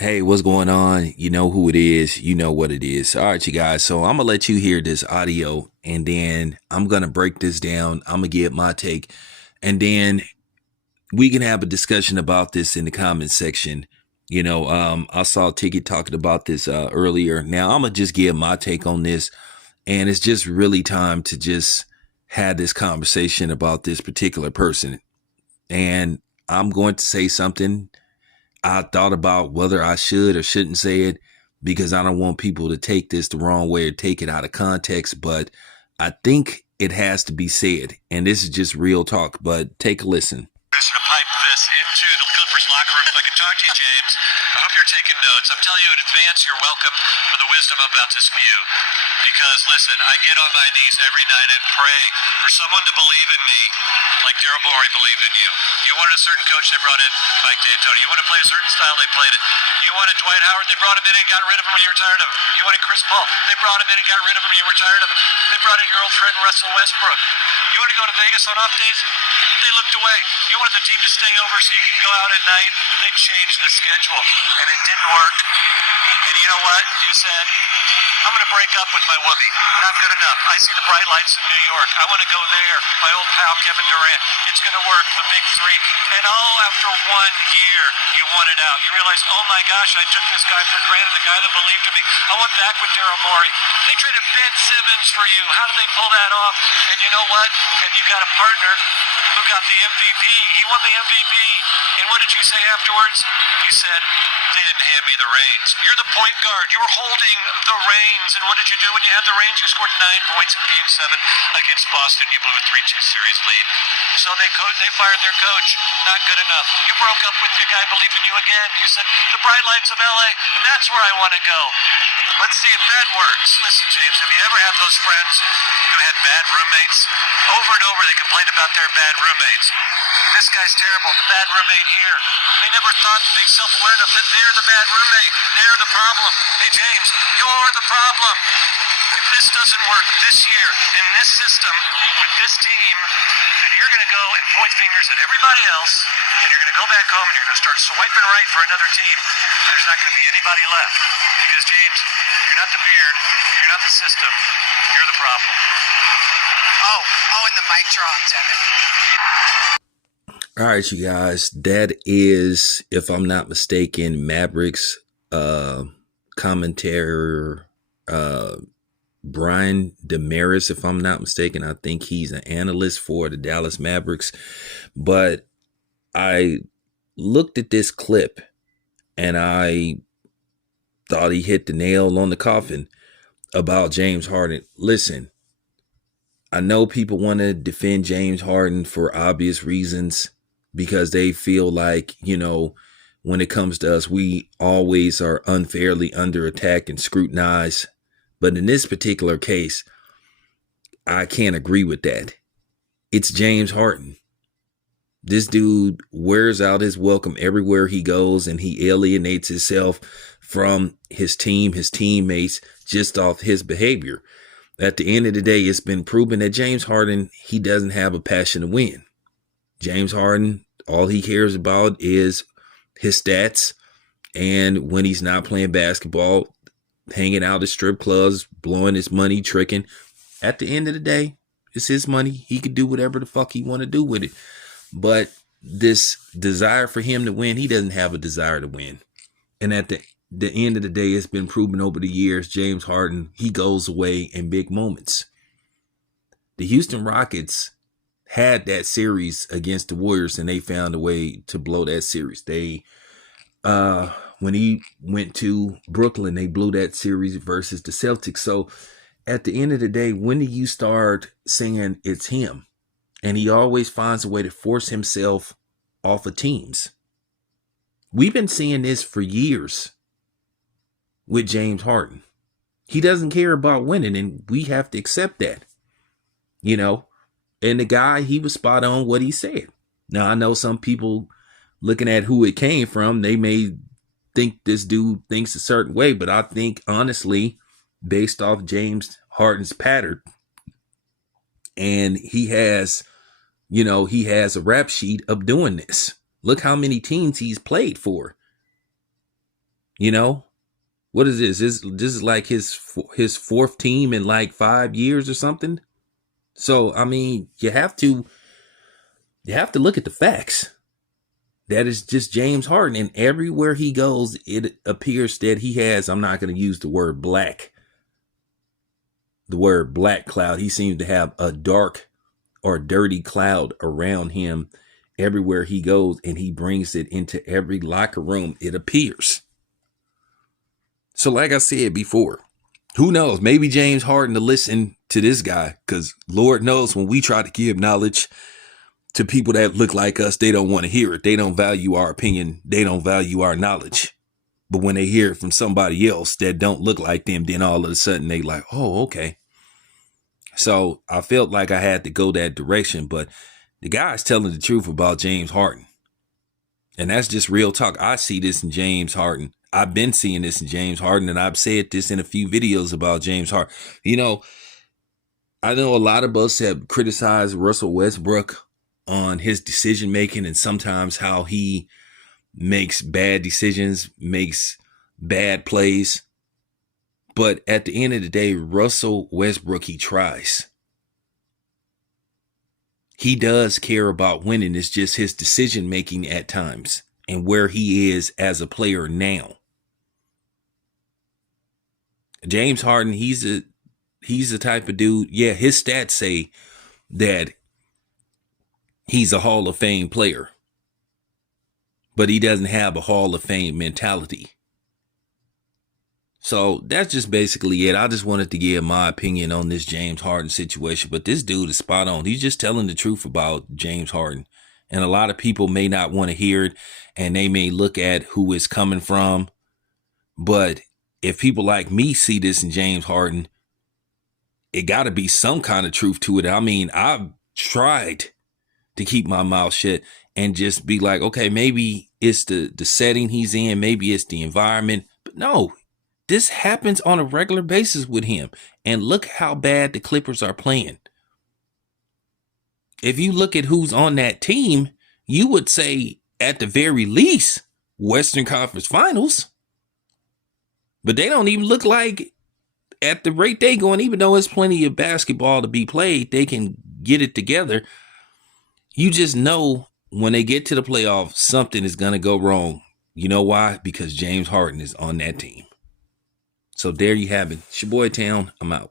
Hey, what's going on? You know who it is. You know what it is. All right, you guys. So I'm going to let you hear this audio and then I'm going to break this down. I'm going to give my take and then we can have a discussion about this in the comment section. I saw Ticket talking about this earlier. Now I'm going to just give my take on this. And it's just really time to just have this conversation about this particular person. And I'm going to say something I thought about whether I should or shouldn't say it because I don't want people to take this the wrong way or take it out of context. But I think it has to be said. And this is just real talk, but take a listen. To pipe this into the Clippers locker room. If I can talk to you, James, I hope you're taking notes. I'm telling you in advance, you're welcome for the wisdom I'm about to spew. Because, listen, I get on my knees every night and pray for someone to believe in me like Daryl Morey believed in you. You wanted a certain coach, they brought in Mike D'Antoni. You want to play a certain style, they played it. You wanted Dwight Howard, they brought him in and got rid of him when you were tired of him. You wanted Chris Paul, they brought him in and got rid of him when you were tired of him. They brought in your old friend Russell Westbrook. You want to go to Vegas on off days? They looked away. You wanted the team to stay over so you could go out at night. They changed the schedule, and it didn't work. And you know what? You said, I'm going to break up with my whoopee. Not good enough. I see the bright lights in New York. I want to go there. My old pal Kevin Durant. It's going to work. The big three. And all after 1 year, you wanted out. You realize, oh my gosh, I took this guy for granted, the guy that believed in me. I went back with Daryl Morey. They traded Ben Simmons for you. How did they pull that off? And you know what? And you got a partner who got the MVP. He won the MVP. And what did you say afterwards? You said, they didn't hand me the reins. You're the point guard. You were holding the reins. And what did you do when you had the reins? You scored 9 points in Game 7 against Boston. You blew a 3-2 series lead. So they fired their coach. Not good enough. You broke up with your guy, believed in you again. You said, the bright lights of LA, that's where I want to go. Let's see if that works. Listen, James, have you ever had those friends who had bad roommates? Over and over, they complained about their bad roommates. This guy's terrible, the bad roommate here. They never thought to be self-aware enough that they're the bad roommate. They're the problem. Hey, James, you're the problem. If this doesn't work this year in this system with this team, then you're going to go and point fingers at everybody else, and you're going to go back home and you're going to start swiping right for another team. There's not going to be anybody left. Because, James, you're not the beard, you're not the system, you're the problem. And the mic dropped, Evan. All right, you guys, that is, if I'm not mistaken, Mavericks commentator Brian Damaris, if I'm not mistaken. I think he's an analyst for the Dallas Mavericks. But I looked at this clip and I thought he hit the nail on the coffin about James Harden. Listen, I know people want to defend James Harden for obvious reasons because they feel like, when it comes to us, we always are unfairly under attack and scrutinized. But in this particular case, I can't agree with that. It's James Harden. This dude wears out his welcome everywhere he goes, and he alienates himself from his team, his teammates, just off his behavior. At the end of the day, it's been proven that James Harden, he doesn't have a passion to win. James Harden, all he cares about is his stats. And when he's not playing basketball, hanging out at strip clubs, blowing his money, tricking. At the end of the day, it's his money. He can do whatever the fuck he want to do with it. But this desire for him to win, he doesn't have a desire to win. And at the end of the day, it's been proven over the years, James Harden, he goes away in big moments. The Houston Rockets had that series against the Warriors, and they found a way to blow that series. They, when he went to Brooklyn, they blew that series versus the Celtics. So at the end of the day, when do you start saying it's him? And he always finds a way to force himself off of teams. We've been seeing this for years with James Harden. He doesn't care about winning, and we have to accept that. And the guy, he was spot on what he said. Now, I know some people looking at who it came from, they may think this dude thinks a certain way, but I think, honestly, based off James Harden's pattern, and he has a rap sheet of doing this. Look how many teams he's played for. You know, what is this? This is like his fourth team in like 5 years or something. So I mean, you have to look at the facts. That is just James Harden, and everywhere he goes, it appears that he has. I'm not going to use the word black. The word black cloud. He seems to have a dark or dirty cloud around him everywhere he goes, and he brings it into every locker room. It appears. So, like I said before, who knows? Maybe James Harden to listen to this guy, because Lord knows when we try to give knowledge to people that look like us, they don't want to hear it. They don't value our opinion. They don't value our knowledge. But when they hear it from somebody else that don't look like them, then all of a sudden they like, oh, okay. So I felt like I had to go that direction. But the guy's telling the truth about James Harden. And that's just real talk. I see this in James Harden. I've been seeing this in James Harden, and I've said this in a few videos about James Harden. You know, I know a lot of us have criticized Russell Westbrook on his decision making and sometimes how he makes bad decisions, makes bad plays. But at the end of the day, Russell Westbrook, he tries. He does care about winning. It's just his decision making at times and where he is as a player now. James Harden, he's the type of dude. Yeah, his stats say that he's a Hall of Fame player, but he doesn't have a Hall of Fame mentality. So that's just basically it. I just wanted to give my opinion on this James Harden situation, but this dude is spot on. He's just telling the truth about James Harden. And a lot of people may not want to hear it, and they may look at who it's coming from. But if people like me see this in James Harden, it got to be some kind of truth to it. I mean, I've tried to keep my mouth shut and just be like, okay, maybe it's the setting he's in, maybe it's the environment. But no, this happens on a regular basis with him. And look how bad the Clippers are playing. If you look at who's on that team, you would say at the very least Western Conference Finals. But they don't even look like, at the rate they going, even though it's plenty of basketball to be played, they can get it together. You just know when they get to the playoffs, something is going to go wrong. You know why? Because James Harden is on that team. So there you have it. It's your boy Town. I'm out.